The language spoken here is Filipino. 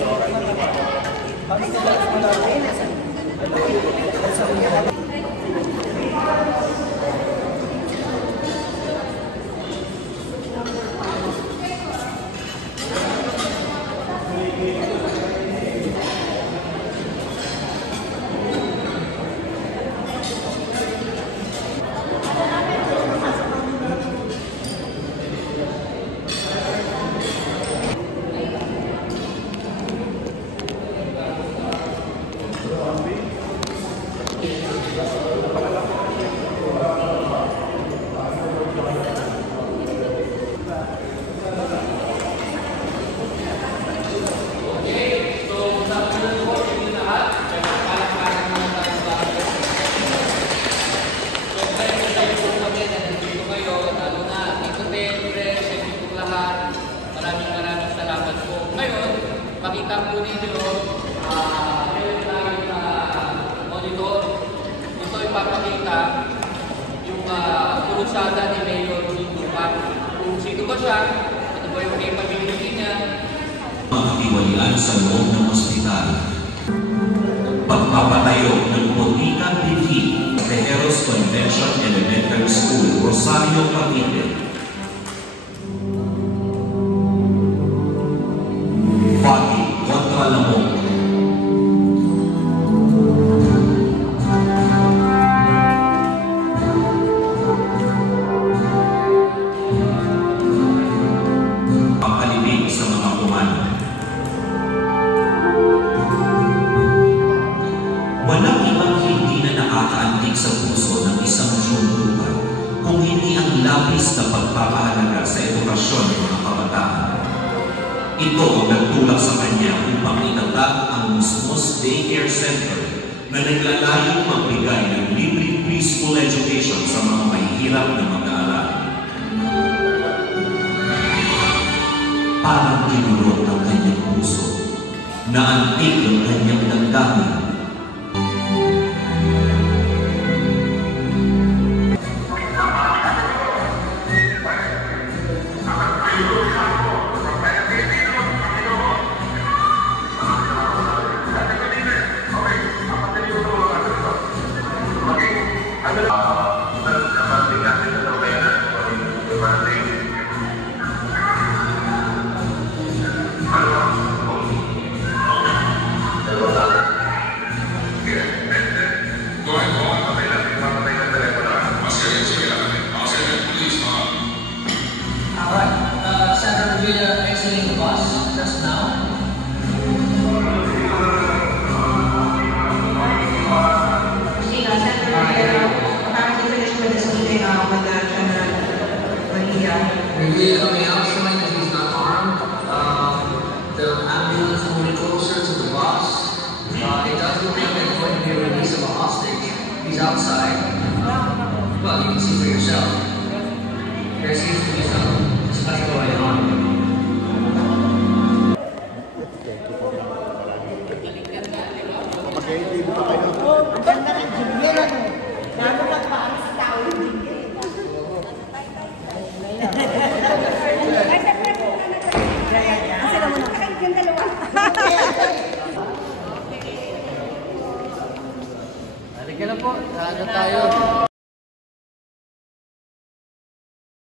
Maraming salamat po. Ngayon, pakita po ninyo monitor. Ito ipapakita yung kurusada ni Mayor Lindupan. Kung sino ba siya, ano ba yung capability niya. Pagkatiwalian sa loob ng ospital. Pagpapatayo ng Botica TV sa Tejeros Convention Elementary School, Rosario, Cavite. Pati kontra lamok. Pagkalibig sa mga komando. Walang ibang hindi na nakakaantig sa puso ng isang Jundupan kung hindi ang labis na pagpapahalaga sa edukasyon ng mga kabataan. Ito ang nagtulak sa kanya upang itatag ang Musmos Daycare Center na naglalayong magbigay ng libreng preschool education sa mga mahihirap na mag-aaral. Parang kinulot ang kanyang puso na antig ang kanyang damdamin. Exiting the bus just now. Christina, Senator Rivera, apparently finished with this meeting with the General Maria. Review coming out.